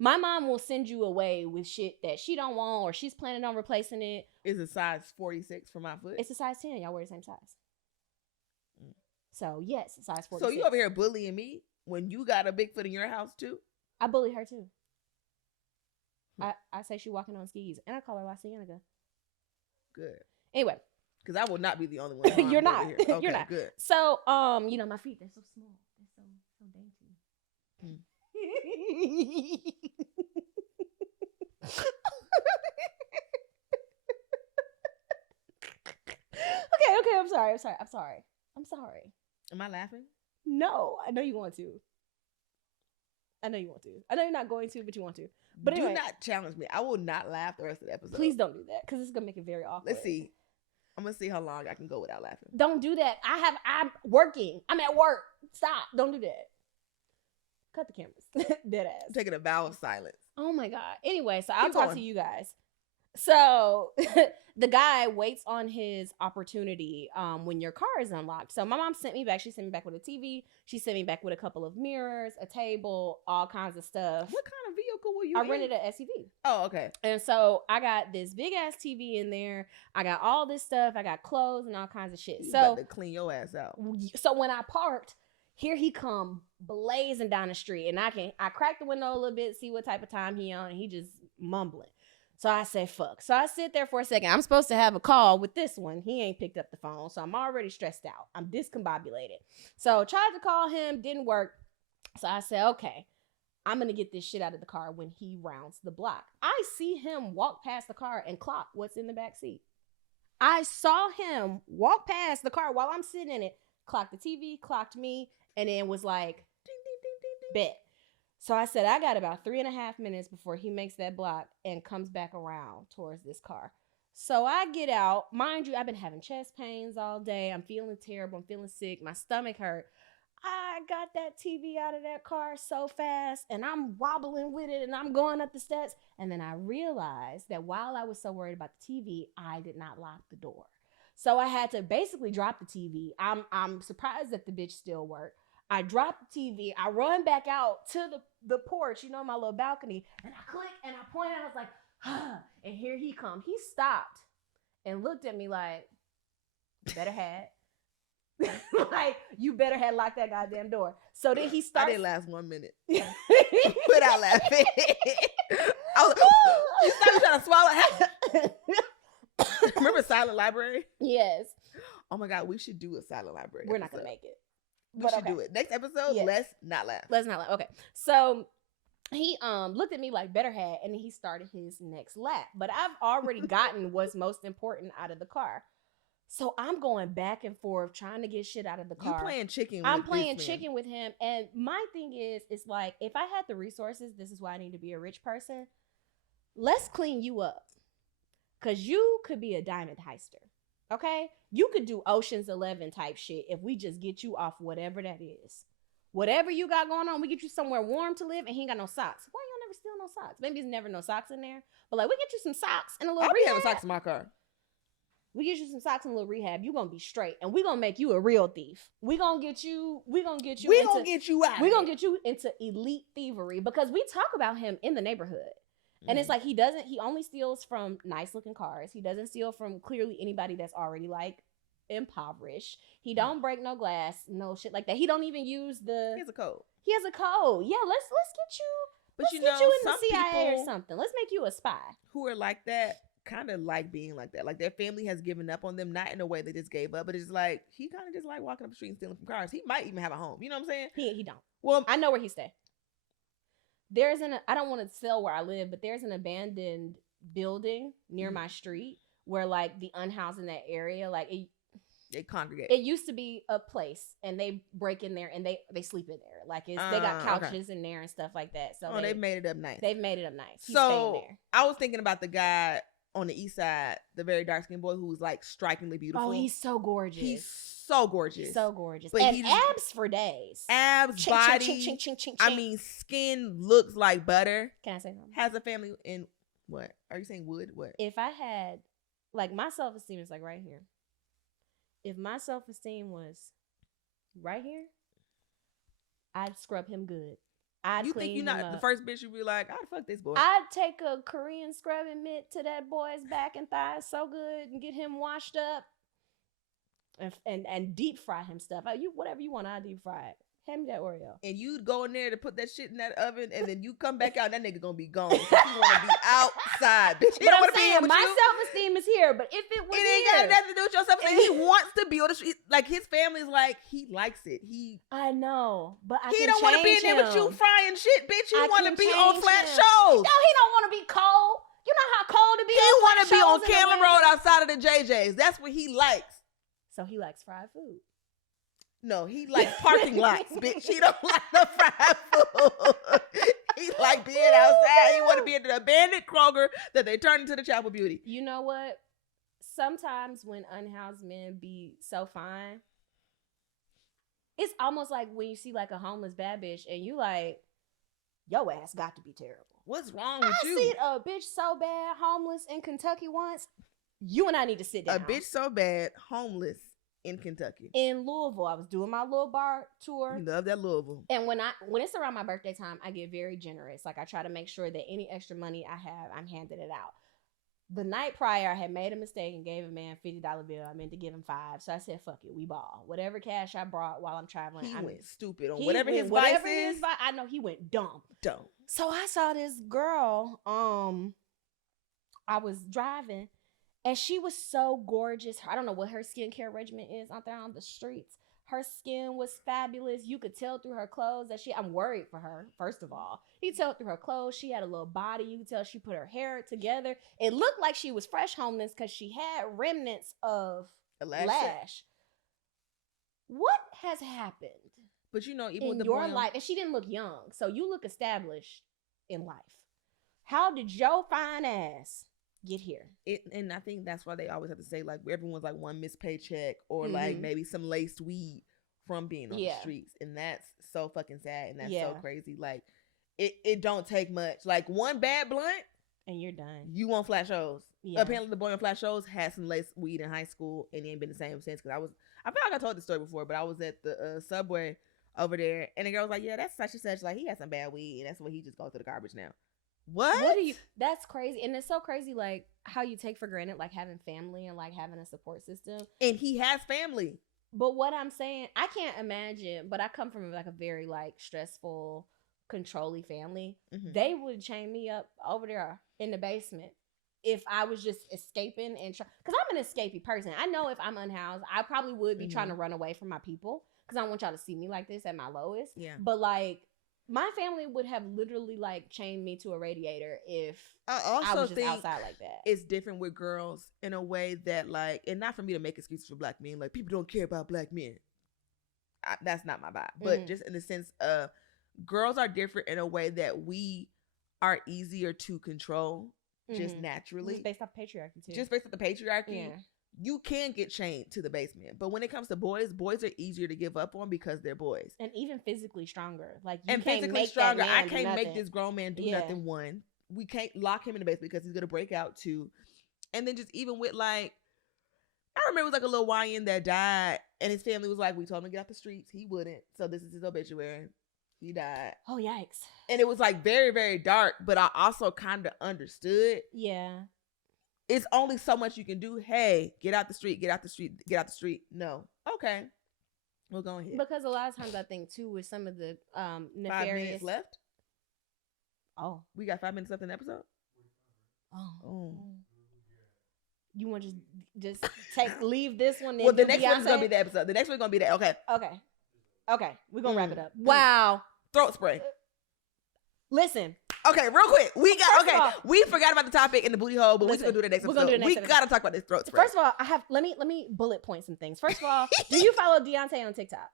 my mom will send you away with shit that she don't want, or she's planning on replacing it. Is a size 46 for my foot? It's a size 10. Y'all wear the same size. So yes, size 46. So you over here bullying me when you got a big foot in your house too? I bully her too. I say she walking on skis, and I call her La Cienega. Good. Anyway. Because I will not be the only one. You're not. Okay, You're not. Good. So, my feet, they're so small. They're so dainty. Okay. I'm sorry. Am I laughing? No, I know you want to. I know you're not going to, but you want to. But anyway, do not challenge me. I will not laugh the rest of the episode. Please don't do that, because it's gonna make it very awkward. Let's see. I'm gonna see how long I can go without laughing. Don't do that. I'm working. I'm at work. Stop. Don't do that. Cut the cameras. Dead ass. I'm taking a vow of silence. Oh my God. Anyway, so I'll Keep talk going. to you guys. So the guy waits on his opportunity when your car is unlocked. So my mom sent me back. She sent me back with a TV. She sent me back with a couple of mirrors, a table, all kinds of stuff. What kind of vehicle were you I in? rented an SUV. Oh, okay. And so I got this big ass TV in there. I got all this stuff. I got clothes and all kinds of shit. You So about to clean your ass out. So when I parked, here he come blazing down the street, and I cracked the window a little bit, see what type of time he on, and he just mumbling. So I say, fuck. So I sit there for a second. I'm supposed to have a call with this one. He ain't picked up the phone, so I'm already stressed out. I'm discombobulated. So tried to call him, didn't work. So I said, okay, I'm going to get this shit out of the car when he rounds the block. I see him walk past the car and clock what's in the back seat. I saw him walk past the car while I'm sitting in it, clocked the TV, clocked me, and then was like, ding, ding, ding, ding, ding. Bet. So I said, I got about 3.5 minutes before he makes that block and comes back around towards this car. So I get out. Mind you, I've been having chest pains all day. I'm feeling terrible. I'm feeling sick. My stomach hurt. I got that TV out of that car so fast, and I'm wobbling with it, and I'm going up the steps. And then I realized that while I was so worried about the TV, I did not lock the door. So I had to basically drop the TV. I'm surprised that the bitch still worked. I dropped the TV. I run back out to the porch, my little balcony, and I click and I point out. I was like, and here he come. He stopped and looked at me like, you better had. Like, you better had locked that goddamn door. So then he started. I didn't last 1 minute. Without laughing. I was you started trying to swallow. Remember Silent Library? Yes. Oh my God, we should do a silent library. We're not episode. gonna make it. We But should okay. do it. Next episode, Yes. let's not laugh. Let's not laugh. Okay. So he looked at me like better had, and he started his next lap. But I've already gotten what's most important out of the car. So I'm going back and forth trying to get shit out of the car. You playing chicken I'm with playing this man. chicken with him. And my thing is, it's like, if I had the resources, this is why I need to be a rich person. Let's clean you up. Because you could be a diamond heister. Okay? You could do Ocean's 11 type shit if we just get you off whatever that is. Whatever you got going on, we get you somewhere warm to live, and he ain't got no socks. Why y'all never steal no socks? Maybe there's never no socks in there. But like, we get you some socks and a little I'll be rehab. having socks in my car. We get you some socks and a little rehab. You gonna be straight, and we gonna make you a real thief. We gonna get you. We gonna get you. We gonna get you out. We gonna get you into elite thievery because we talk about him in the neighborhood, and it's like he only steals from nice looking cars. He doesn't steal from clearly anybody that's already like impoverished. He don't break no glass, no shit like that. He don't even use the. He has a code. He has a code. Yeah, let's get you. But Let's you get know, you in the some CIA or people something. Let's make you a spy. who are like that kind of like being like that. Like their family has given up on them, not in a way they just gave up, but it's like he kind of just like walking up the street and stealing from cars. He might even have a home. You know what I'm saying? He don't. Well, I know where he stay. I don't want to sell where I live, but there's an abandoned building near my street where like the unhoused in that area, like they congregate. it used to be a place, and they break in there and they sleep in there. Like they got couches in there and stuff like that. So they've made it up nice. They've made it up nice. He's So staying there. I was thinking about the guy on the east side, the very dark skinned boy who's like strikingly beautiful. Oh, he's so gorgeous. He's so gorgeous. He's so gorgeous. But And he just- abs for days. Abs, Ching, body. ching, ching, ching, ching, I ching. mean, skin looks like butter. Can I say something? Has a family in what? Are you saying wood? What? If I had, like, my self-esteem is like right here. If my self-esteem was right here, I'd scrub him good. I'd You clean think you're him not up. the first bitch you'd be like, I'd fuck this boy. I'd take a Korean scrubbing mitt to that boy's back and thighs so good and get him washed up and deep fry him stuff. Whatever you want, I'll deep fry it. Hand me that Oreo. And you'd go in there to put that shit in that oven, and then you come back out, and that nigga gonna be gone. You want to be outside, bitch. He But don't I'm want to be in saying with my you. self-esteem is here. But if it was It ain't here, got nothing to do with your self-esteem. He wants to be on the street. Like his family's like, he likes it. I know, but He don't want to be in there with you frying shit, bitch. He I want to can be on change flat him. shows. No, he don't want to be cold. You know how cold it be. He want to be on Camden Road outside of the JJ's. That's what he likes. So he likes fried food. No, he likes parking lots, bitch. He don't like the fried food. He like being outside. He want to be in the abandoned Kroger that they turned into the Chapel Beauty. You know what? Sometimes when unhoused men be so fine, it's almost like when you see like a homeless bad bitch and you like, your ass got to be terrible. What's wrong with I you? seen a bitch so bad homeless in Kentucky once. You and I need to sit down. A bitch so bad, homeless in Kentucky. In Louisville, I was doing my little bar tour. You love that Louisville. And when it's around my birthday time, I get very generous. Like I try to make sure that any extra money I have, I'm handing it out. The night prior, I had made a mistake and gave a man $50 bill. I meant to give him $5. So I said, fuck it, we ball. Whatever cash I brought while I'm traveling. He I went stupid on he whatever went- his whatever vice is. his I know he went dumb. Dumb. So I saw this girl, I was driving, and she was so gorgeous. I don't know what her skincare regimen is out there on the streets. Her skin was fabulous. You could tell through her clothes that I'm worried for her, first of all. You could tell through her clothes. She had a little body. You could tell she put her hair together. It looked like she was fresh homeless because she had remnants of A lash. lash. What has happened But you know, even with in the your boy, life? And she didn't look young. So you look established in life. How did your fine ass get here? and I think that's why they always have to say like everyone's like one missed paycheck or like Mhm. maybe some laced weed from being on the streets, and that's so fucking sad and that's so crazy. Like it don't take much. Like one bad blunt, And you're done. you on flat shows. Yeah. Apparently, the boy on flat shows had some laced weed in high school, and he ain't been the same since. Because I feel like I told this story before, but I was at the subway over there, and the girl was like, "Yeah, that's such and such. Like he had some bad weed, and that's why he just goes to the garbage now." What? That's crazy. And it's so crazy, like how you take for granted like having family and like having a support system. And he has family. But what I'm saying, I can't imagine, but I come from like a very like stressful, controlling family. Mhm. They would chain me up over there in the basement if I was just escaping and because I'm an escapee person. I know if I'm unhoused, I probably would be trying to run away from my people because I don't want y'all to see me like this at my lowest. Yeah. But like my family would have literally like chained me to a radiator if I was just outside like that. It's different with girls in a way that like, and not for me to make excuses for black men. Like people don't care about black men. That's not my vibe. But just in the sense of girls are different in a way that we are easier to control. Just naturally. Just based off patriarchy too. Just based off the patriarchy. Yeah. You can get chained to the basement. But when it comes to boys are easier to give up on because they're boys. And even physically stronger. Like you and can't physically make stronger. That man I can't do make nothing. this grown man do nothing. One. We can't lock him in the basement because he's gonna break out too. And then just even with like, I remember it was like a little YN that died and his family was like, we told him to get off the streets. He wouldn't. So this is his obituary. He died. Oh, yikes. And it was like very, very dark, but I also kind of understood. Yeah. It's only so much you can do. Hey, get out the street, get out the street, get out the street. No. Okay. We'll go ahead. Because a lot of times I think too with some of the nefarious 5 minutes left. Oh. We got 5 minutes left in the episode. Oh. You want to just leave this one? Well, the next one's gonna be the episode. The next one's gonna be that. Okay. Okay. We're gonna wrap it up. Wow. Throat spray. Listen. Okay, real quick. We forgot about the topic in the booty hole, but we're gonna do the next episode. We gotta talk about this throat spray. First of all, let me bullet point some things. First of all, do you follow Deontay on TikTok?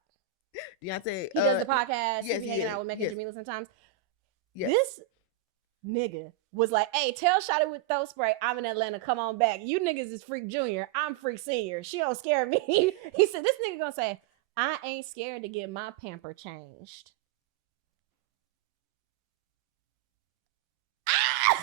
Deontay, he does the podcast. Yes, he be hanging out with Mecca and Jamila sometimes. Yes. This nigga was like, hey, tell Shotty with throat spray, I'm in Atlanta, come on back. You niggas is Freak Junior, I'm Freak Senior. She don't scare me. He said, this nigga gonna say, I ain't scared to get my pamper changed. I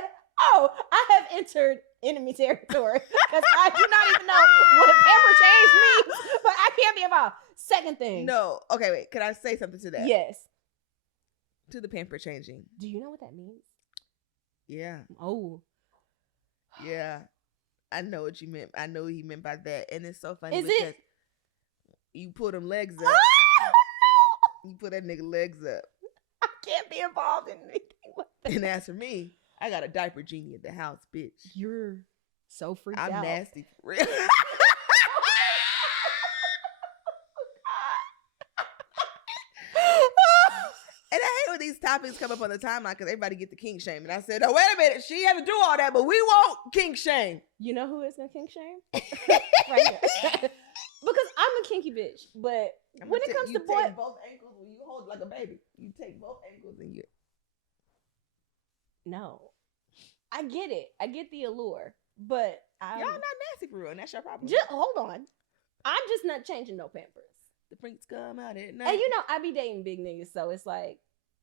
said, oh, I have entered enemy territory because I do not even know what pamper change means, but I can't be involved. Second thing. No. Okay, wait. Can I say something to that? Yes. To the pamper changing. Do you know what that means? Yeah. Oh. Yeah. I know what you meant. I know what he meant by that. And it's so funny Is because it? You put them legs up. Oh, no. You put that nigga legs up. I can't be involved in anything like that. And as for me, I got a diaper genie at the house, bitch. You're so freaked out. I'm nasty for real. And I hate when these topics come up on the timeline because everybody get the kink shame. And I said, oh, wait a minute. She had to do all that, but we won't kink shame. You know who is gonna kink shame? Right here. Because I'm a kinky bitch, but when it comes to boy, take both ankles when you hold like a baby. You take both ankles and you. No, I get it. I get the allure, but Y'all not nasty for real, and that's your problem. Just hold on. I'm just not changing no Pampers. The prints come out at night. And you know, I be dating big niggas, so it's like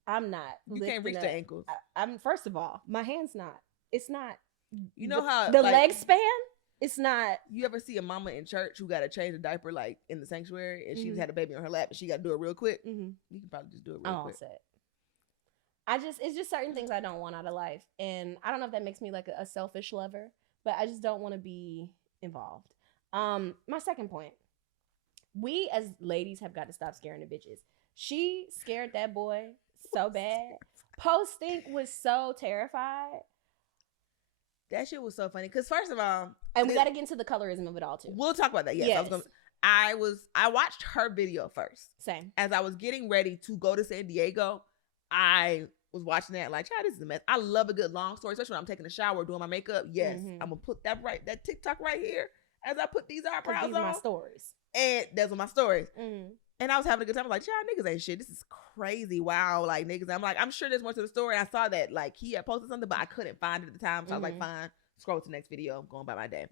I'm not. You can't reach the ankles. I'm first of all, my hand's not. It's not. You know how the like, leg span? It's not. You ever see a mama in church who got to change a diaper like in the sanctuary, and she's had a baby on her lap, and she got to do it real quick? You can probably just do it real quick. It's just certain things I don't want out of life, and I don't know if that makes me like a selfish lover, but I just don't want to be involved. My second point. We as ladies have got to stop scaring the bitches. She scared that boy so bad. Post Stink was so terrified. That shit was so funny. Because first of all, and we got to get into the colorism of it all too. We'll talk about that. Yes. I watched her video first. Same. As I was getting ready to go to San Diego, I was watching that like, child, this is a mess. I love a good long story, especially when I'm taking a shower, doing my makeup. Yes, I'm gonna put that TikTok right here as I put these eyebrows these on. my stories. And those are my stories. And I was having a good time. I was like, child, niggas ain't shit. This is crazy. Wow. Like, niggas. I'm like, I'm sure there's more to the story. And I saw that, like, he had posted something, but I couldn't find it at the time. So I was like, fine. Scroll to the next video. I'm going by my day.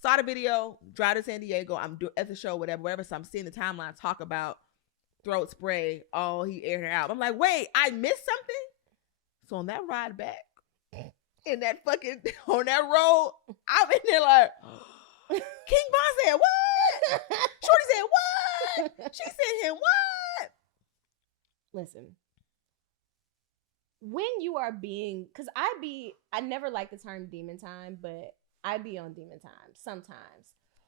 Saw the video. Drive to San Diego. I'm at the show, whatever. So I'm seeing the timeline talk about throat spray. Oh, he aired her out. I'm like, wait, I missed something? So on that ride back, in that fucking, on that road, I'm in there like, King Von said, what? Shorty said, what? She said him, what? Listen, when you are being, because I never like the term demon time, but I be on demon time sometimes.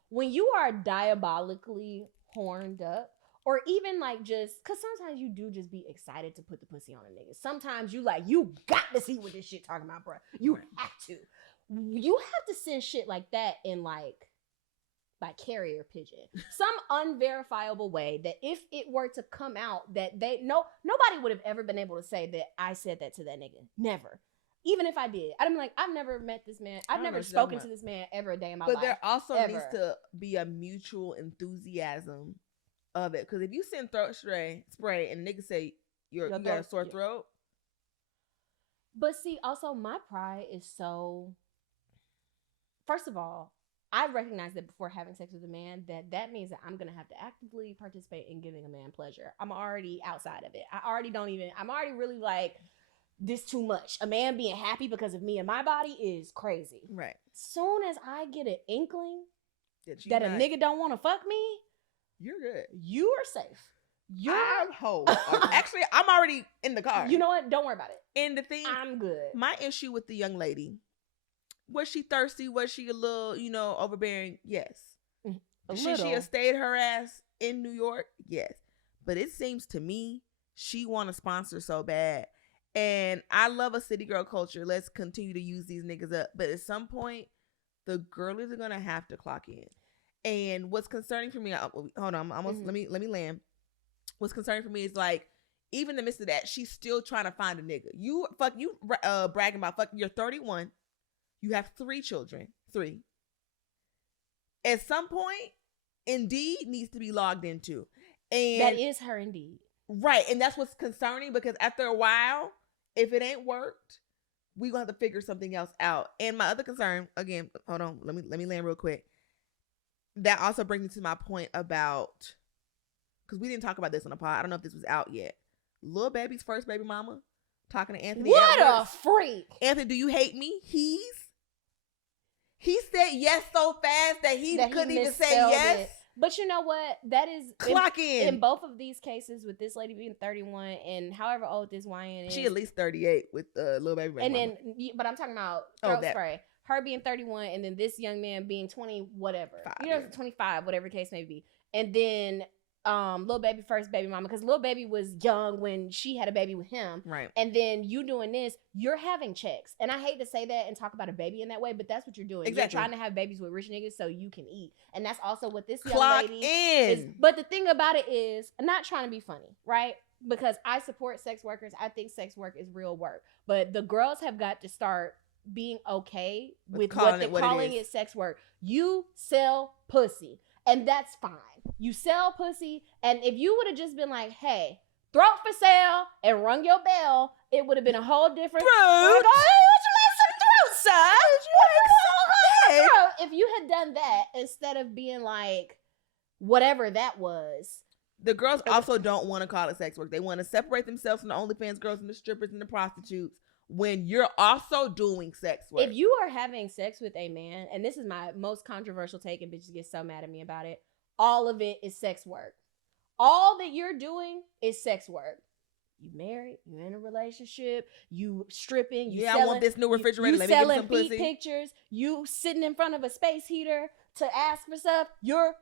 When you are diabolically horned up, or even like just because sometimes you do just be excited to put the pussy on a nigga. Sometimes you like you got to see what this shit talking about, bro. You have to. You have to send shit like that in like by carrier pigeon, some unverifiable way that if it were to come out that nobody would have ever been able to say that I said that to that nigga. Never. Even if I did, I'm like, I've never met this man. I've never spoken to this man ever a day in my life. But there also ever. needs to be a mutual enthusiasm of it. Because if you send throat spray and niggas say you got a sore throat. But see, also my pride is so. First of all, I recognize that before having sex with a man, that means that I'm going to have to actively participate in giving a man pleasure. I'm already outside of it. I'm already really like, this too much. A man being happy because of me and my body is crazy. Right. Soon as I get an inkling that a nigga don't want to fuck me, you're good. You are safe. I'm whole. Actually, I'm already in the car. You know what? Don't worry about it. And the thing, I'm good. My issue with the young lady, was she thirsty? Was she a little, overbearing? Yes. Should she have stayed her ass in New York? Yes. But it seems to me she want to sponsor so bad. And I love a city girl culture. Let's continue to use these niggas up. But at some point, the girlies are going to have to clock in. And what's concerning for me, hold on, I'm almost, let me land. What's concerning for me is like, even in the midst of that, she's still trying to find a nigga. You bragging about you're 31. You have 3 children. 3. At some point, Indeed needs to be logged into. And that is her Indeed. Right. And that's what's concerning because after a while, if it ain't worked, we're going to have to figure something else out. And my other concern, again, hold on, let me land real quick. That also brings me to my point about, because we didn't talk about this on the pod. I don't know if this was out yet. Lil Baby's first baby mama talking to Anthony. What a freak. Anthony, do you hate me? He said yes so fast that he couldn't even say yes. It. But you know what? That is clock in both of these cases with this lady being 31 and however old this YN is. She at least 38 with Lil Baby. And then, but I'm talking about throat spray. Her being 31 and then this young man being 20, whatever. 25, whatever the case may be. And then Lil Baby first baby mama, because Lil Baby was young when she had a baby with him. Right. And then you doing this, you're having checks. And I hate to say that and talk about a baby in that way, but that's what you're doing. Exactly. You're trying to have babies with rich niggas so you can eat. And that's also what this Clock young lady in. is. But the thing about it is, I'm not trying to be funny, right? Because I support sex workers. I think sex work is real work. But the girls have got to start being okay with what they're calling it sex work. You sell pussy. And that's fine. You sell pussy. And if you would have just been like, hey, throat for sale and rung your bell, it would have been a whole different. Throat. Would you like some throat, sir? Would you like some throat? If you had done that instead of being like, whatever that was. The girls also don't want to call it sex work. They want to separate themselves from the OnlyFans girls and the strippers and the prostitutes when you're also doing sex work. If you are having sex with a man, and this is my most controversial take, and bitches get so mad at me about it, all of it is sex work. All that you're doing is sex work. You married, you in a relationship, you stripping, you selling, I want this new refrigerator. You Let me give selling some feet pussy. pictures, you sitting in front of a space heater to ask for stuff. You're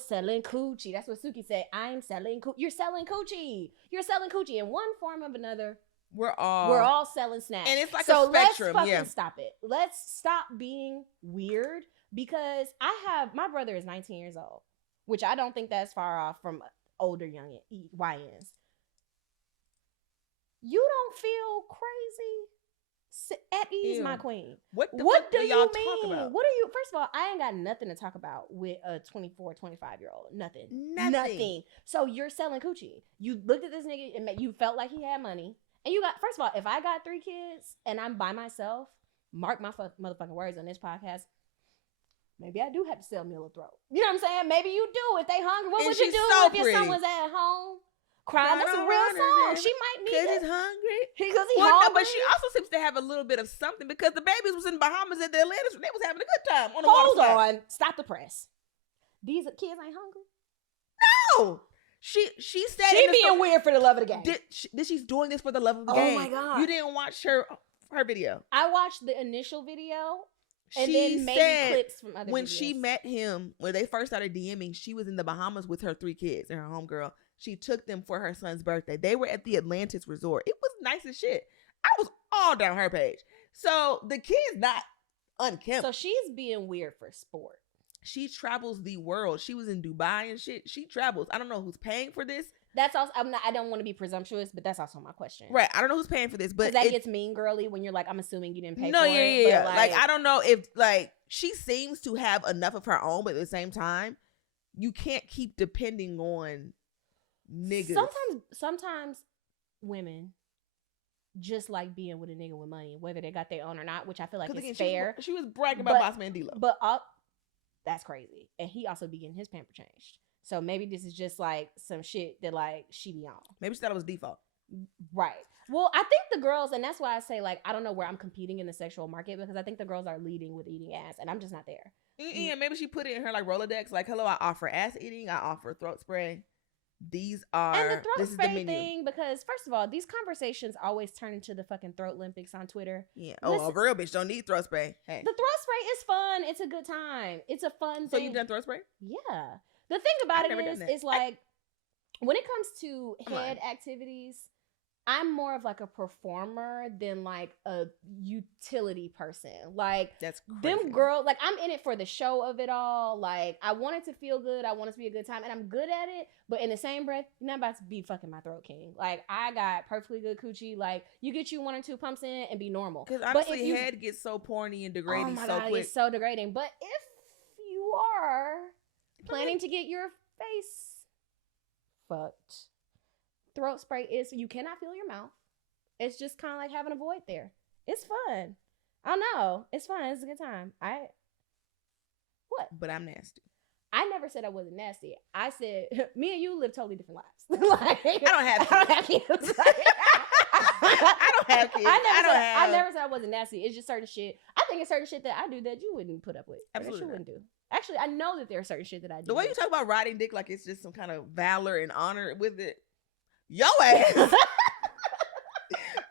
selling coochie. That's what Suki said. I'm selling coochie. You're selling coochie. You're selling coochie in one form or another. We're all selling snacks. And it's like a spectrum. Let's fucking stop it. Let's stop being weird because my brother is 19 years old, which I don't think that's far off from older young YNs. You don't feel crazy? At ease, my queen. What do y'all you talk mean? about? What are you? First of all, I ain't got nothing to talk about with a 24, 25-year-old. Nothing. So you're selling coochie. You looked at this nigga and you felt like he had money. And you got, first of all, if I got 3 kids and I'm by myself, mark my motherfucking words on this podcast, maybe I do have to sell me a little throat. You know what I'm saying? Maybe you do. If they hungry, what would you do if your son was at home? Crying. That's a real song. She might need it. Because he's hungry. Because he's hungry. No, but she also seems to have a little bit of something because the babies was in Bahamas at the Atlantis and they was having a good time on the water slide. Hold on. Stop the press. These kids ain't hungry? No. She said she being weird for the love of the game. She's doing this for the love of the game. Oh my God. You didn't watch her video. I watched the initial video and she then maybe clips from other when videos. she met him, when they first started DMing, she was in the Bahamas with her 3 kids and her homegirl She took them for her son's birthday. They were at the Atlantis Resort. It was nice as shit. I was all down her page. So the kid's not unkempt. So she's being weird for sport. She travels the world. She was in Dubai and shit. She travels. I don't know who's paying for this. That's also, I don't want to be presumptuous, but that's also my question. Right. I don't know who's paying for this, but that gets mean girly when you're like, I'm assuming you didn't pay for yeah, it. Yeah. But Like, I don't know if, like, she seems to have enough of her own, but at the same time, you can't keep depending on niggas. Sometimes women just like being with a nigga with money, whether they got their own or not, which I feel like is fair. She was bragging about Boss Man D-Lo. But that's crazy. And he also be getting his pamper changed. So maybe this is just like some shit that like she be on. Maybe she thought it was default. Right. Well, I think the girls, and that's why I say like, I don't know where I'm competing in the sexual market, because I think the girls are leading with eating ass and I'm just not there. Yeah, maybe she put it in her like Rolodex. Like, hello, I offer ass eating. I offer throat spray. These are, and the throat this spray is the menu. thing, because first of all, these conversations always turn into the fucking throat Olympics on Twitter. Yeah. Oh, a real bitch don't need throat spray. Hey. The throat spray is fun. It's a good time. It's a fun So thing. you've done throat spray? Yeah. The thing about I've it is like, when it comes to head activities, I'm more of like a performer than like a utility person. Like, that's crazy. Them girls, like, I'm in it for the show of it all. Like, I want it to feel good. I want it to be a good time, and I'm good at it. But in the same breath, you're not about to be fucking my throat king. Like, I got perfectly good coochie. Like, you get you 1 or 2 pumps in and be normal. Because honestly, head gets so porny and degrading so quick. It's so degrading. But if you are planning to get your face fucked, throat spray is, you cannot feel your mouth. It's just kind of like having a void there. It's fun. I don't know. It's fun. It's a good time. But I'm nasty. I never said I wasn't nasty. I said me and you live totally different lives. Like, I don't have kids. I don't have kids. I never said I wasn't nasty. It's just certain shit. I think it's certain shit that I do that you wouldn't put up with. Absolutely. That you wouldn't do. Actually, I know that there are certain shit that I do. The way you talk about riding dick like it's just some kind of valor and honor with it. Yo ass.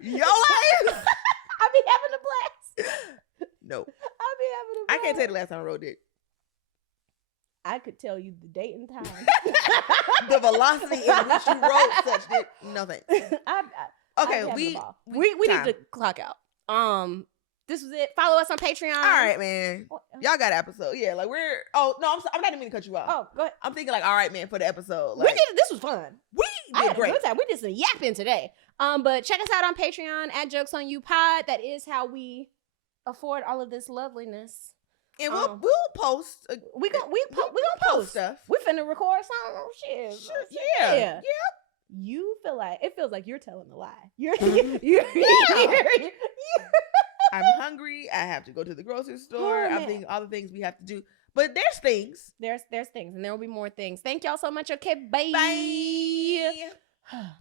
Yo ass. I be having a blast. No. I be having a blast. I can't tell you the last time I rode dick. I could tell you the date and time. The velocity in which you rode such dick. No thanks. Okay, we need to clock out. This was it. Follow us on Patreon. All right, man. Y'all got an episode. Yeah, like I'm not even meaning to cut you off. Oh, go ahead. I'm thinking like, all right, man, for the episode. Like, this was fun. I had a good time. We did some yapping today. But check us out on Patreon at Jokes on You Pod. That is how we afford all of this loveliness. And we'll post. We gonna post stuff. We finna record some shit. Yeah. You it feels like you're telling a lie. I'm hungry. I have to go to the grocery store. I'm thinking all the things we have to do. But there's things. There's things, and there will be more things. Thank y'all so much. Okay, bye. Bye.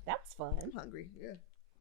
That was fun. I'm hungry. Yeah.